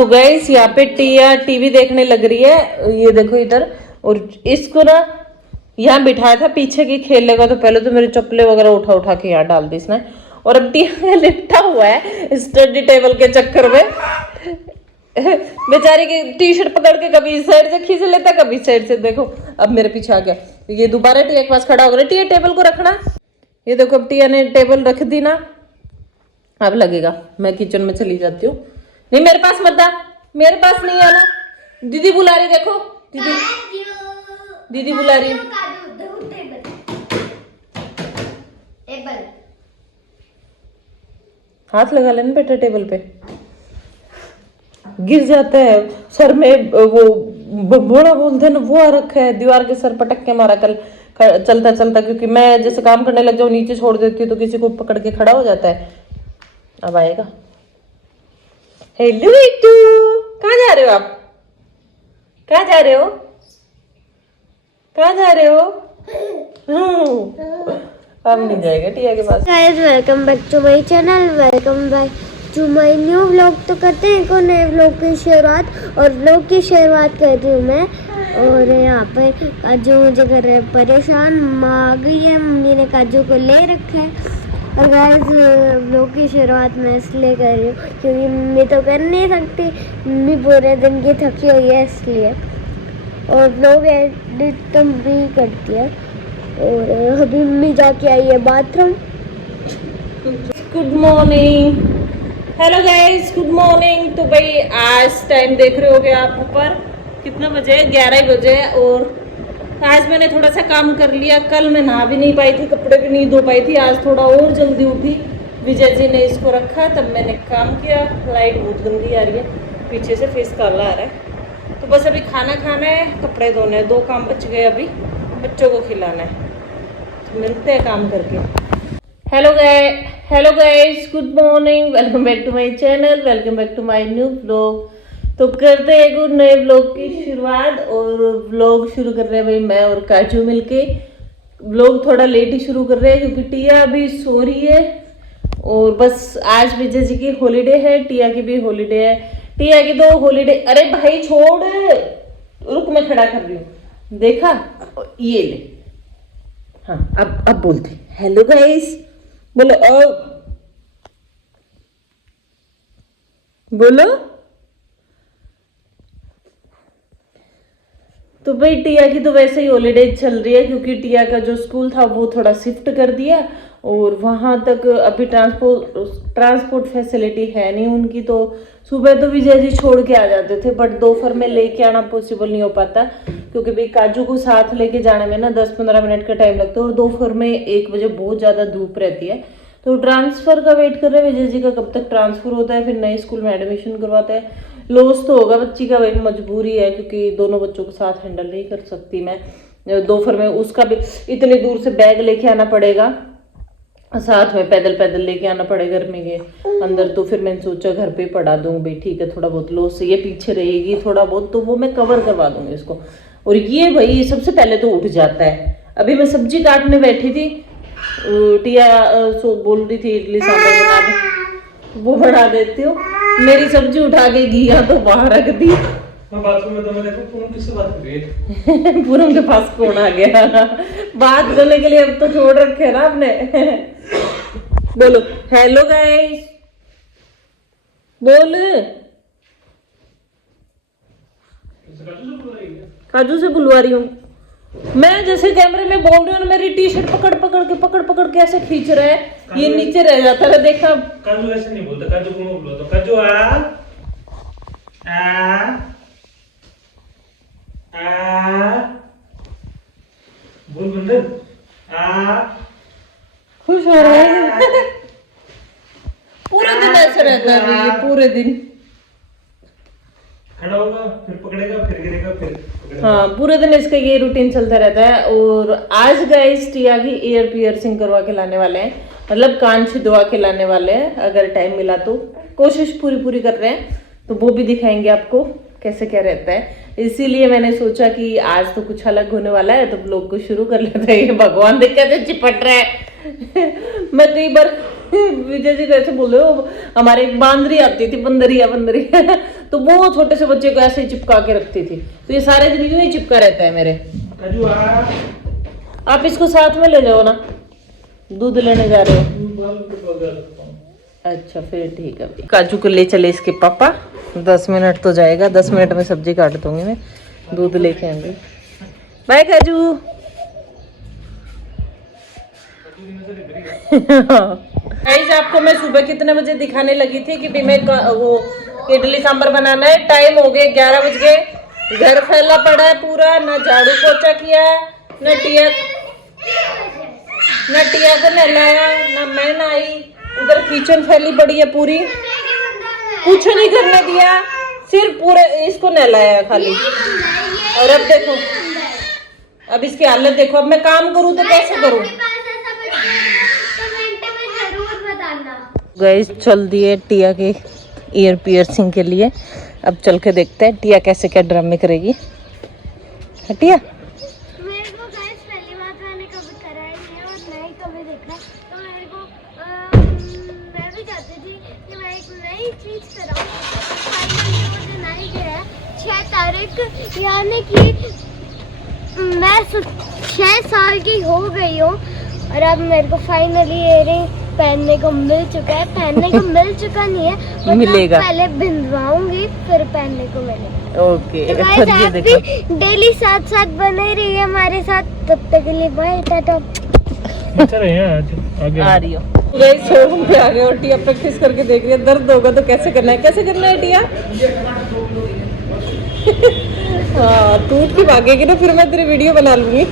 तो गाइस यहाँ पे टिया टीवी देखने लग रही है, ये देखो इधर। और इसको ना यहाँ बिठाया था पीछे की खेलने तो पहले तो मेरी चप्पलें वगैरह उठा उठा के यहाँ डाल दी इसने। और अब टिया लिपटा हुआ है स्टडी टेबल के चक्कर में। बेचारे की टी शर्ट पकड़ के कभी इस साइड से खींच लेता, कभी इस साइड से। देखो अब मेरे पीछे आ गया, ये दोबारा टिया के पास खड़ा हो गया। टिया टेबल को रखना। ये देखो अब टिया ने टेबल रख दी ना, अब लगेगा। मैं किचन में चली जाती हूँ। नहीं मेरे पास मत आ, मेरे पास नहीं आना। दीदी बुला रही, देखो दीदी, दीदी बुला रही। हाथ लगा लेना बेटा टेबल पे, गिर जाता है। सर में वो बड़ा बोलते हैं ना, वो आ रखा है, दीवार के सर पटक के मारा कल चलता चलता। क्योंकि मैं जैसे काम करने लग जाऊँ नीचे छोड़ देती हूँ तो किसी को पकड़ के खड़ा हो जाता है। अब आएगा। हेलो इट्टू, कहाँ जा रहे हो आप? कहाँ जा रहे हो? कहाँ जा रहे हो? अब नहीं जाएगा टिया के पास। Guys welcome back to my channel, welcome back to my new vlog. तो करते हैं एक और नए व्लॉग की शुरुआत, और व्लॉग की शुरुआत कर रही हूँ मैं। और यहाँ पर काजू मुझे कर रहे हैं परेशान, माँ आ गई है, मम्मी ने काजू को ले रखा है। और गाइस व्लॉग की शुरुआत मैं इसलिए कर रही हूँ क्योंकि मम्मी तो कर नहीं सकती, मम्मी पूरे दिन की थकी हुई है इसलिए। और व्लॉग एडिट तो भी करती है। और अभी मम्मी जाके आई है bathroom. Good morning, hello guys, good morning. तो भाई आज टाइम देख रहे होगे आप ऊपर, कितना बजे है? 11 बजे। और आज मैंने थोड़ा सा काम कर लिया। कल मैं नहा भी नहीं पाई थी, कपड़े भी नहीं धो पाई थी। आज थोड़ा और जल्दी उठी, विजय जी ने इसको रखा तब मैंने काम किया। लाइट बहुत गंदी आ रही है, पीछे से फेस काला आ रहा है। तो बस अभी खाना खाना है, कपड़े धोने हैं, 2 काम बच गए अभी, बच्चों को खिलाना है। तो मिलते हैं काम करके। Hello guys, good morning, welcome back to my channel, welcome back to my new vlog. तो करते हैं एक नए व्लॉग की शुरुआत। और व्लॉग शुरू कर रहे हैं भाई मैं और काजू मिलके। व्लॉग थोड़ा लेट ही शुरू कर रहे हैं क्योंकि टिया अभी सो रही है। और बस आज विजय जी की हॉलीडे है, टिया की भी हॉलीडे है। टिया की 2 हॉलीडे। अरे भाई छोड़, रुक मैं खड़ा कर रही हूँ। देखा, ये ले। हाँ अब बोलती हेलो गाइस, बोलो बोलो। तो भाई टिया की तो वैसे ही हॉलीडे चल रही है क्योंकि टिया का जो स्कूल था वो थोड़ा शिफ्ट कर दिया। और वहां तक अभी ट्रांसपोर्ट फैसिलिटी है नहीं उनकी। तो सुबह तो विजय जी छोड़ के आ जाते थे, बट दोपहर में लेके आना पॉसिबल नहीं हो पाता क्योंकि भाई काजू को साथ लेके जाने में ना 10-15 मिनट का टाइम लगता है। और दोपहर में 1 बजे बहुत ज़्यादा धूप रहती है। तो ट्रांसफ़र का वेट कर रहे हैं विजय जी का, कब तक ट्रांसफ़र होता है, फिर नए स्कूल में एडमिशन करवाते हैं। लॉस तो होगा बच्ची का, भाई मजबूरी है क्योंकि दोनों बच्चों को साथ हैंडल नहीं कर सकती मैं। दोपहर में उसका भी इतनी दूर से बैग लेके आना पड़ेगा, साथ में पैदल पैदल लेके आना पड़ेगा गर्मी के अंदर। तो फिर मैंने सोचा घर पे पढ़ा दूँ भाई, ठीक है थोड़ा बहुत लॉस से ये पीछे रहेगी थोड़ा बहुत, तो वो मैं कवर करवा दूंगी इसको। और ये भाई सबसे पहले तो उठ जाता है। अभी मैं सब्जी काटने बैठी थी, टिया बोल रही थी इडली सांभर बना दे, वो बना देती हूँ। मेरी सब्जी उठा के घिया तो बाहर रख दी। मैं बाथरूम में तो मैं देखो पूनम किससे बात कर रही है। पूनम के पास कौन आ गया? बात करने के लिए अब तो छोड़ रखे है ना आपने। बोलो हेलो गाइस, बोल। काजू से बुलवा रही हूँ मैं। जैसे कैमरे में बोल रही हूँ मेरी टी शर्ट पकड़ के ऐसे खींच रहा है, ये नीचे रह जाता है। देखा काजू ऐसे नहीं बोलता, काजू को बोलो तो काजू आ बोल बंदर आ। खुश हो रहा है। पूरे दिन ऐसे रहता है ये, पूरे दिन खड़ा होगा फिर पकड़ेगा फिर गिरेगा फिर पकड़ेगा। हाँ पूरे दिन इसका ये रूटीन चलता रहता है। और आज गाइस टिया की ईयर पियर्सिंग करवा के लाने वाले हैं, मतलब कान छिदवा के लाने वाले हैं। अगर टाइम मिला तो कोशिश पूरी कर रहे हैं, तो वो भी दिखाएंगे आपको कैसे क्या रहता है। इसीलिए मैंने सोचा कि आज तो कुछ अलग होने वाला है, तो लोग को शुरू कर लेते हैं। भगवान देख कैसे चिपट रहा है। मैं कई बार विजय जी कैसे बोल रहे हो, हमारे एक बांदरी आती थी, बंदरिया तो वो छोटे से बच्चे को ऐसे ही चिपका के रखती थी, तो ये सारे दिन यूं ही चिपका रहता है मेरे। आप इसको साथ में ले जाओ ना, दूध लेने जा रहे हो? अच्छा फिर ठीक है। काजू को ले चले इसके पापा, 10 मिनट तो जाएगा, 10 मिनट में सब्जी काट दूंगी मैं, दूध लेके आऊंगी। बाय काजू। गाइस आपको मैं सुबह कितने बजे दिखाने लगी थी कि भी मैं वो इडली सांभर बनाना है, टाइम हो गए 11 बज गए, घर फैला पड़ा है पूरा, ना झाड़ू पोछा किया है, न टिया को नहलाया, ना मैं नहाई, उधर किचन फैली पड़ी है पूरी, कुछ नहीं करने दिया, सिर्फ पूरे इसको नहलाया खाली। और अब देखो, अब इसकी हालत देखो, अब मैं काम करूँ तो कैसे करूँ। गाइस चल दिए टिया के ईयर पियर्सिंग के लिए, अब चल के देखते हैं टिया कैसे क्या ड्रामे करेगी। टिया मेरे को गाइस पहली बात मैंने कभी करा ही नहीं है और नहीं कभी देखा, तो मेरे को मैं भी चाहती थी कि मैं एक नई चीज कराऊं। फाइनली मुझे नहीं गया है 6 तारीख, यानी कि मैं 6 साल की हो गई हूँ और अब मेरे को फाइनली इयररिंग पहनने को मिल चुका है। पहनने को मिल चुका नहीं है, मतलब मिलेगा, पहले बिंदवाऊंगी फिर पहनने को मिलेगा। ओके तो गाइस आप भी डेली साथ साथ बने रहिए हमारे साथ, तब तक के लिए बाय टाटा। आ रही हो गाइस, शोरूम पे आ गए और टिया प्रैक्टिस करके देख रही है, दर्द होगा तो कैसे करना है, कैसे करना है टिया। हाँ टूट के भागेगी ना, फिर मैं तेरी वीडियो बना लूंगी।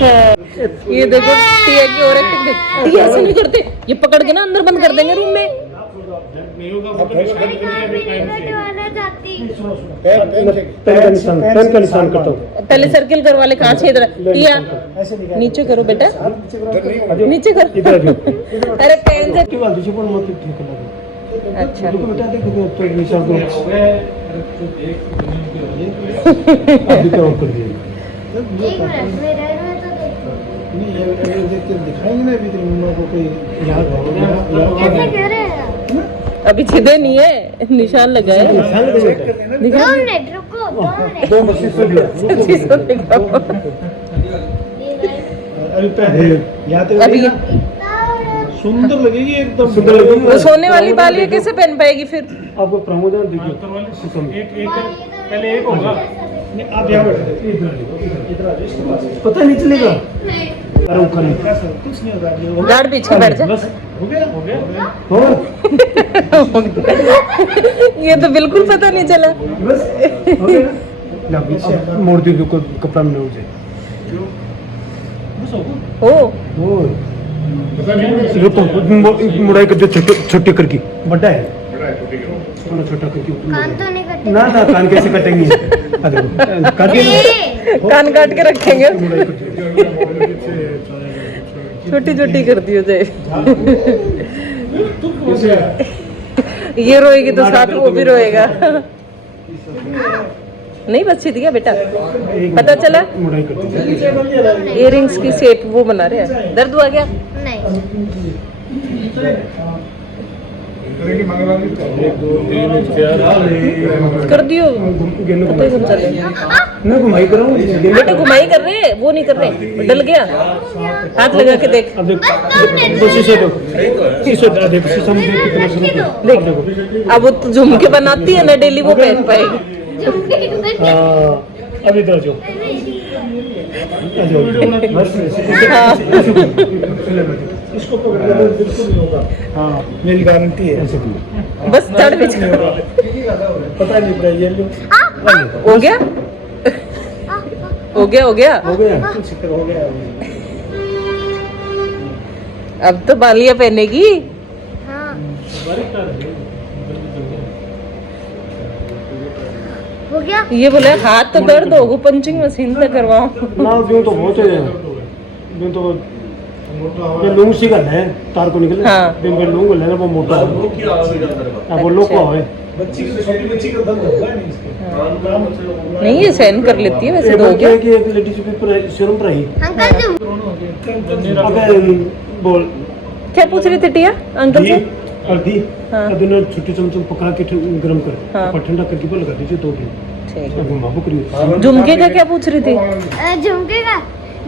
हाँ, ये देखो टिया की और एक्टिंग देख, टिया ऐसे नहीं करते, ये पकड़ के ना अंदर बंद कर देंगे रूम में। पहले सर्किल करवा ले, कहाँ छेद रहा। टिया नीचे करो बेटा, नीचे करो। अरे पेन से। अच्छा अभी छिदे नहीं है, निशान लगा है। 2 मिनट रुको, 2 मिनट। अभी सुंदर लगेगी, एकदम सुंदर लगेगी। वो सोने वाली बाली है, कैसे पहन पाएगी फिर। आपको प्रमोदन देखिए, एक पहले एक होगा, आप यहाँ पता नहीं चलेगा। कुछ नहीं होगा, गाड़ पीछे बैठ जा। हो गया ये तो बिल्कुल पता नहीं चला। बस मोड़ दी कपड़ा में हो जाए। ओ मुड़ाई कर दो, छोटे करके, बड़ा है छोटा करके। कान तो नहीं कटे ना कान कैसे कटेंगे, कान काट के रखेंगे, छोटी छोटी कर दियो जाए। ये रोएगी तो साथ वो भी रोएगा। नहीं बच्ची दिया बेटा, पता चला। इयररिंग्स की शेप वो बना रहे हैं। दर्द हुआ क्या? नहीं। कर दियो, घुमाई करो बेटा, घुमाई कर रहे हैं, वो नहीं कर रहे। डल गया, हाथ लगा के देख। देख अब वो तो झुमके बनाती है ना डेली, वो पहन पाएगी। अभी इधर जाओ, इसको पकड़ लो, बिल्कुल नहीं होगा। हाँ मेरी गारंटी है, बस चढ़ पे पता नहीं पड़ा। ये लो, हो गया हो गया हो गया हो गया, हो गया। अब तो बालियां पहनेगी। हाँ हो गया। ये बोले हाथ तो दर्द होगा, पंचिंग मशीन से करवाओ ना। यूं तो बहुत है, यूं तो ये लूंग सी गल है, तार को निकले। हाँ। दिन में लूंग है ना, वो मोटा है। अब वो लोग को है, बच्ची की छोटी बच्ची का दर्द होता है नहीं इसके। नहीं ये सहन कर लेती है वैसे। तो क्या कि एक लेडीज पे शोरूम पर आई। अंकल तुम अबे बोल, क्या पूछ रही थी टिया अंकल से? हल्दी हाँ। अदना छोटे चमचम पका के गरम कर हाँ। और ठंडा करके पर लगा दीजिए 2 दिन। ठीक है। अब घुमा बकरी झुमके का क्या पूछ रही थी? झुमके का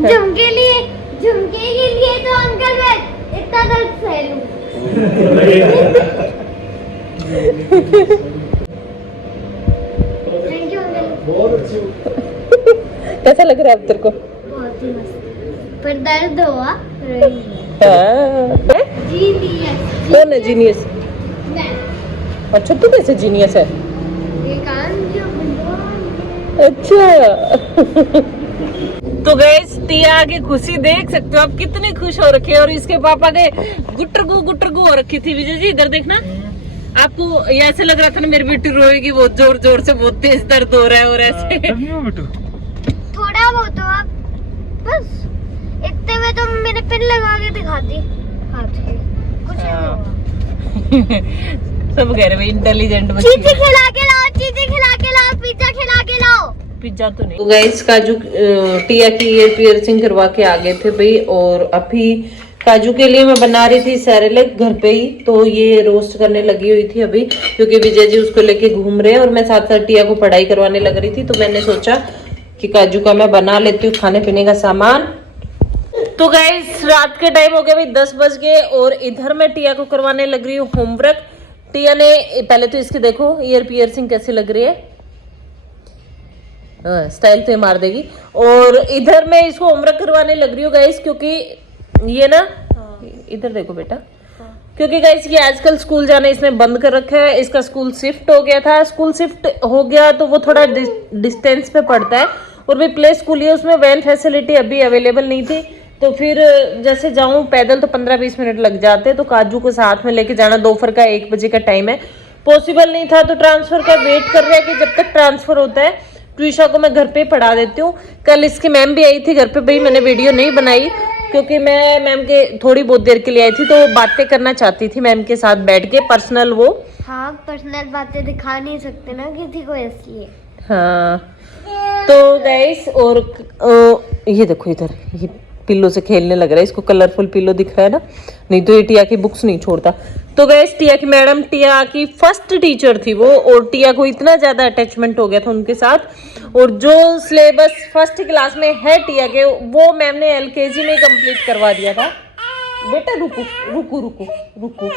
झुमके के लिए तो अंकल मैं इतना दर्द सह लूं। Thank you uncle. बहुत अच्छी। कैसा लग रहा है अब तेरे को? बहुत ही मस्त। पर दर्द हुआ जीनियस। कौन है जीनियस? मैं अच्छा तू कैसे जीनियस है? ये काम जो अच्छा। तो गाइस टिया की खुशी देख सकते हो आप, कितनी खुश हो रखी है। और इसके पापा के गुटरगू हो रखी थी। विजय जी इधर देखना, आपको ये ऐसे लग रहा था ना मेरी बेटी रोएगी बहुत जोर जोर से, बहुत तेज दर्द हो रहा है। और ऐसे थोड़ा बहुत हो आप, बस इतने में तो मैंने पिन लगा के दिखाती हाथ के, कुछ नहीं हुआ। सब कह रहे भाई इंटेलिजेंट बच्ची चीज़ें खिला के लाओ, चीज़ें खिला के लाओ, पिज्जा खिला के लाओ। पिज्जा तो नहीं। तो गाइस काजू टिया की ईयर पियर्सिंग करवा के आ गए थे भाई। और अभी काजू के लिए मैं बना रही थी सेरेलेक घर पे ही, तो ये रोस्ट करने लगी हुई थी अभी, क्योंकि विजय जी उसको लेके घूम रहे हैं और मैं साथ साथ टिया को पढ़ाई करवाने लग रही थी। तो मैंने सोचा कि काजू का मैं बना लेती हूँ खाने पीने का सामान। तो गाइस रात के टाइम हो गया भाई 10 बज गए और इधर मैं टिया को करवाने लग रही हूँ होमवर्क। टिया ने पहले तो इसके देखो ईयर पियर्सिंग कैसी लग रही है, स्टाइल तो मार देगी। और इधर मैं इसको होमवर्क करवाने लग रही हूँ गाइस, क्योंकि ये ना इधर देखो बेटा, क्योंकि गाइस ये आजकल स्कूल जाना इसने बंद कर रखा है। इसका स्कूल शिफ्ट हो गया था, स्कूल शिफ्ट हो गया तो वो थोड़ा डिस्टेंस पे पड़ता है। और भी प्ले स्कूल है, उसमें वैन फैसिलिटी अभी अवेलेबल नहीं थी। तो फिर जैसे जाऊं पैदल तो 15-20 मिनट लग जाते, तो काजू को साथ में लेके जाना, दोपहर का 1 बजे का टाइम है, पॉसिबल नहीं था। तो ट्रांसफर का वेट कर रहे हैं कि जब तक ट्रांसफर होता है ट्यूशा को मैं घर पे पढ़ा देती हूँ। कल इसकी मैम भी आई थी घर पे भाई, मैंने वीडियो नहीं बनाई क्योंकि मैं मैम के थोड़ी बहुत देर के लिए आई थी, तो वो बातें करना चाहती थी मैम के साथ बैठ के पर्सनल। वो हाँ पर्सनल बातें दिखा नहीं सकते ना किसी को, इसलिए। हाँ तो गाइस और ये देखो इधर ये पिल्लो से खेलने लग रहा है, इसको कलरफुल पिल्लो दिख रहा है ना, नहीं तो ये टिया की बुक्स नहीं छोड़ता। तो गाइस टिया की मैडम टिया की फर्स्ट टीचर थी वो, और टिया को इतना ज्यादा अटैचमेंट हो गया था उनके साथ। और जो सिलेबस फर्स्ट क्लास में है टिया के, वो मैम ने LKG में कंप्लीट करवा दिया था। बेटा रुको रुको रुको रुको,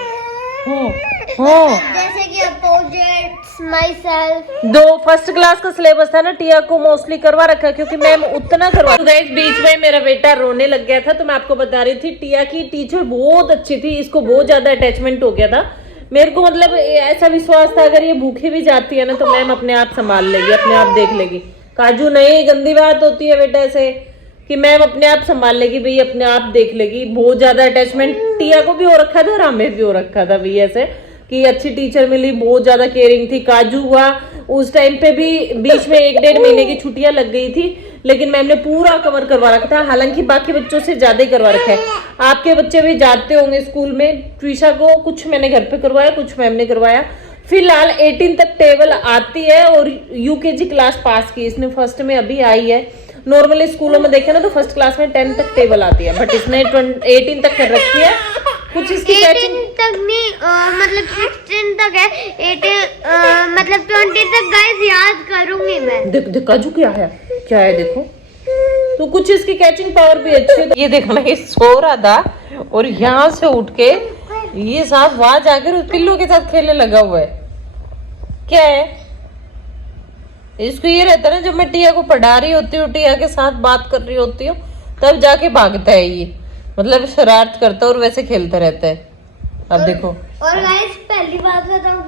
जैसे कि अपोजिट्स, माई सेल्फ। दो फर्स्ट क्लास का सिलेबस था ना, टिया को मोस्टली करवा रखा है क्योंकि मैम उतना करवा। तो गाइस बीच में मेरा बेटा रोने लग गया था, तो मैं आपको बता रही थी टिया की टीचर बहुत अच्छी थी, इसको बहुत ज्यादा अटैचमेंट हो गया था। मेरे को मतलब ऐसा विश्वास था अगर ये भूखी भी जाती है ना तो मैम अपने आप संभाल लेगी, अपने आप देख लेगी। काजू नहीं, गंदी बात होती है बेटा ऐसे कि मैम अपने आप संभाल लेगी भाई, अपने आप देख लेगी। बहुत ज्यादा अटैचमेंट टिया को भी हो रखा था और हमें भी हो रखा था भाई, ऐसे कि अच्छी टीचर मिली, बहुत ज्यादा केयरिंग थी। काजू हुआ उस टाइम पे भी बीच में 1-1.5 महीने की छुट्टियां लग गई थी, लेकिन मैम ने पूरा कवर करवा रखा था। हालांकि बाकी बच्चों से ज्यादा ही करवा रखा है। आपके बच्चे भी जाते होंगे स्कूल में, ट्विशा को कुछ मैंने घर पे करवाया, कुछ मैम ने करवाया। फिलहाल 18 तक टेबल आती है और UKG क्लास पास की इसने, फर्स्ट में अभी आई है। नॉर्मली स्कूलों में देखे ना तो फर्स्ट क्लास में 10 तक टेबल आती है, बट इसने 18 तक कर रखी है। कुछ इसकी 18 तक नहीं, मतलब 16 तक है, 18 मतलब 20 तक गाइस याद करूंगी मैं। देख काजू क्या है देखो, तो कुछ इसकी कैचिंग पावर भी अच्छी है। ये देखो ना, ये सो रहा था और यहाँ से उठ के ये साहब वहां जाकर उस पिल्लू के साथ खेलने लगा हुआ है। क्या है इसको ये रहता है ना, जब मैं टिया को पढ़ा रही होती हूँ, टिया के साथ बात कर रही होती हूँ, तब जाके भागता है ये, मतलब शरारत करता है और वैसे खेलता रहता है। अब देखो। और गाइस पहली बात बताऊं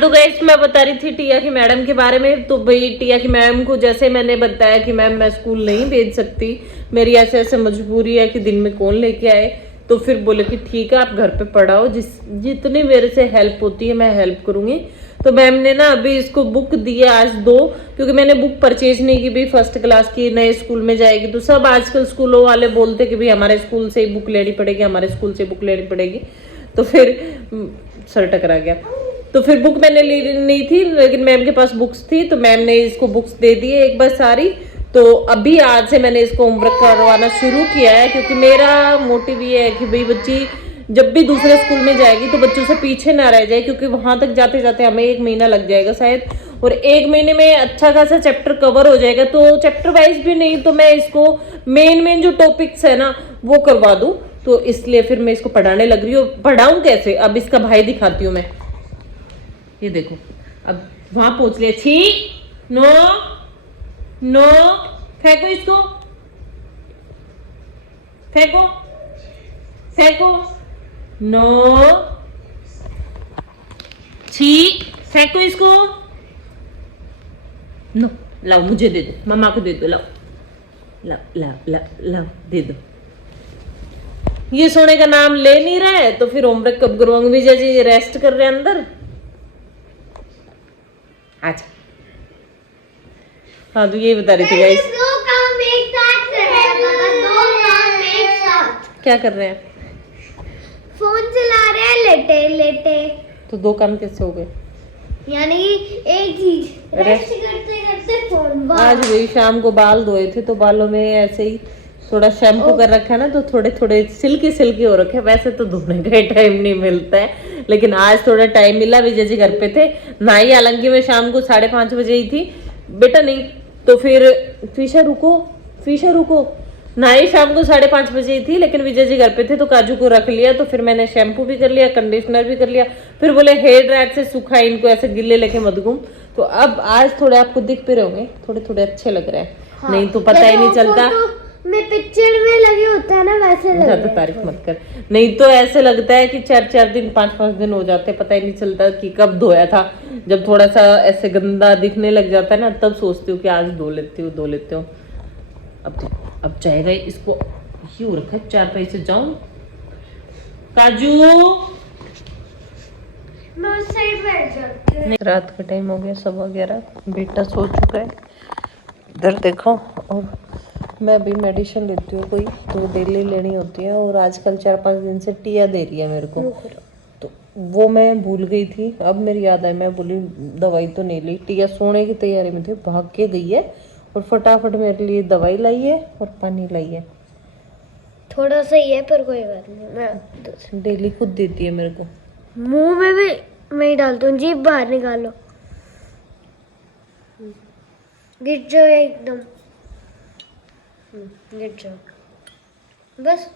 तो गाइस मैं बता रही थी टिया की मैडम के बारे में। तो भाई टिया की मैम को जैसे मैंने बताया कि मैम मैं स्कूल नहीं भेज सकती, मेरी ऐसे ऐसे मजबूरी है कि दिन में कौन लेके आए, तो फिर बोले कि ठीक है आप घर पे पढ़ाओ, जितनी मेरे से हेल्प होती है मैं हेल्प करूंगी। तो मैम ने ना अभी इसको बुक दी है आज 2, क्योंकि मैंने बुक परचेज नहीं की भाई, फर्स्ट क्लास की नए स्कूल में जाएगी तो सब आजकल स्कूलों वाले बोलते कि भाई हमारे स्कूल से ही बुक लेनी पड़ेगी, हमारे स्कूल से बुक लेनी पड़ेगी। तो फिर सर टकरा गया, तो फिर बुक मैंने ली नहीं थी, लेकिन मैम के पास बुक्स थी, तो मैम ने इसको बुक्स दे दी है एक बार सारी। तो अभी आज से मैंने इसको होमवर्क करवाना शुरू किया है, क्योंकि मेरा मोटिव ये है कि भाई बच्ची जब भी दूसरे स्कूल में जाएगी तो बच्चों से पीछे ना रह जाए, क्योंकि वहां तक जाते जाते हमें 1 महीना लग जाएगा शायद, और 1 महीने में अच्छा खासा चैप्टर कवर हो जाएगा। तो चैप्टर वाइज भी नहीं तो मैं इसको मेन जो टॉपिक्स है ना वो करवा दूं, तो इसलिए फिर मैं इसको पढ़ाने लग रही हूँ। पढ़ाऊं कैसे, अब इसका भाई दिखाती हूँ मैं। ये देखो, अब वहां पहुंच लिया। छी, नो नो, फेंको इसको, फेंको फेंको, नो, छी, फेंको इसको, नो, लाओ मुझे दे दो, मम्मा को दे दो, लाओ लाओ लाओ लाओ लाओ, दे दो। ये सोने का नाम ले नहीं रहा है तो फिर होमवर्क कब करवाऊंगी? विजय जी रेस्ट कर रहे हैं अंदर। अच्छा, हाँ तो ये बता रही थी गाइस, दो काम एक साथ कर रहे हैं पापा, दो काम एक साथ। क्या कर रहे हैं? फोन चला रहे हैं लेटे लेटे। तो 2 काम कैसे हो गए? यानी एक चीज रेस्ट करते करते फोन। आज भी शाम को बाल धोए थे तो बालों में ऐसे ही थोड़ा शैम्पू कर रखा है ना, तो थोड़े थोड़े सिल्की सिल्की हो रखे। वैसे तो धोने का टाइम नहीं मिलता है, लेकिन आज थोड़ा टाइम मिला। विजय जी घर पे थे, नाई हालांकि मैं शाम को 5:30 बजे ही थी बेटा, नहीं तो फिर फीशा रुको, नाई शाम को 5:30 बजे ही थी, लेकिन विजय जी घर पे थे तो काजू को रख लिया। तो फिर मैंने शैम्पू भी कर लिया, कंडीशनर भी कर लिया। फिर बोले हेयर ड्रायर से सुखा इनको, ऐसे गिल्ले लेके मत घूम। तो अब आज थोड़े आपको दिख पे रहोगे, थोड़े थोड़े अच्छे लग रहे हैं। हाँ, नहीं तो पता ही नहीं चलता। मैं पिक्चर में लगे होता है ना वैसे लग ज्यादा तारीफ मत कर, नहीं तो ऐसे लगता है कि 4-4 दिन 5-5 दिन हो जाते, पता ही नहीं चलता कि कब धोया था। जब थोड़ा सा ऐसे गंदा दिखने लग जाता है ना, तब सोचती हूँ कि आज धो लेती हूँ। अब जाएगा इसको यूं रखा 4 पैसे जाऊं। काजू, मैं उस साइड बैठ जाती हूँ। रात का टाइम हो गया 11:15, बेटा सो चुका है। इधर देखो, और मैं भी मेडिसिन लेती हूँ कोई, तो डेली लेनी होती है। और आजकल 4-5 दिन से टिया दे रही है मेरे को, तो वो मैं भूल गई थी। अब मेरी याद है, मैं बोली दवाई तो नहीं ली। टिया सोने की तैयारी में थी, भाग के गई है और फटाफट मेरे लिए दवाई लाई है और पानी लाई है। थोड़ा सा ही है पर कोई बात नहीं, मैं डेली खुद देती है मेरे को। मुंह में भी मैं ही डालती हूँ, जीभ बाहर निकालो, गिर जाओ एकदम, गिर जाओ बस।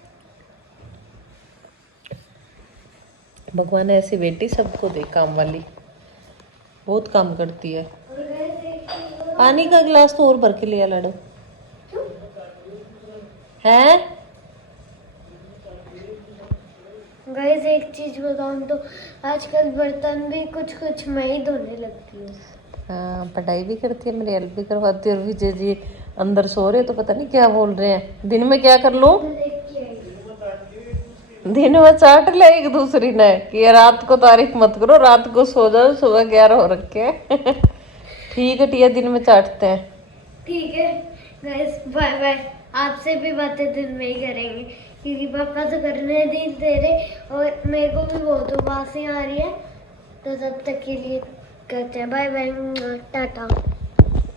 भगवान ने ऐसी बेटी सबको दे, काम वाली, बहुत काम करती है। पानी का गिलास तो और भर के लिया लड़ो है। गाइस एक चीज बताऊं तो आजकल बर्तन भी कुछ कुछ मैं ही धोने लगती हूँ। हाँ, पढ़ाई भी करती है, मेरी हेल्प भी करवाती है। और विजय जी अंदर सो रहे तो पता नहीं क्या बोल रहे हैं। दिन में क्या कर लो, दिन में चाट ले एक दूसरी ने कि रात को तारीफ मत करो, रात को सो जाओ, सुबह 11 हो रखे हैं। ठीक है टिया, दिन में चाटते हैं। ठीक है गाइस, बाय बाय। आपसे भी बातें दिन में ही करेंगे क्योंकि पापा तो करने नहीं दे रहे और मेरे को भी बहुत उबासी आ रही है, तो तब तक के लिए करते हैं बाय बाय, टाटा।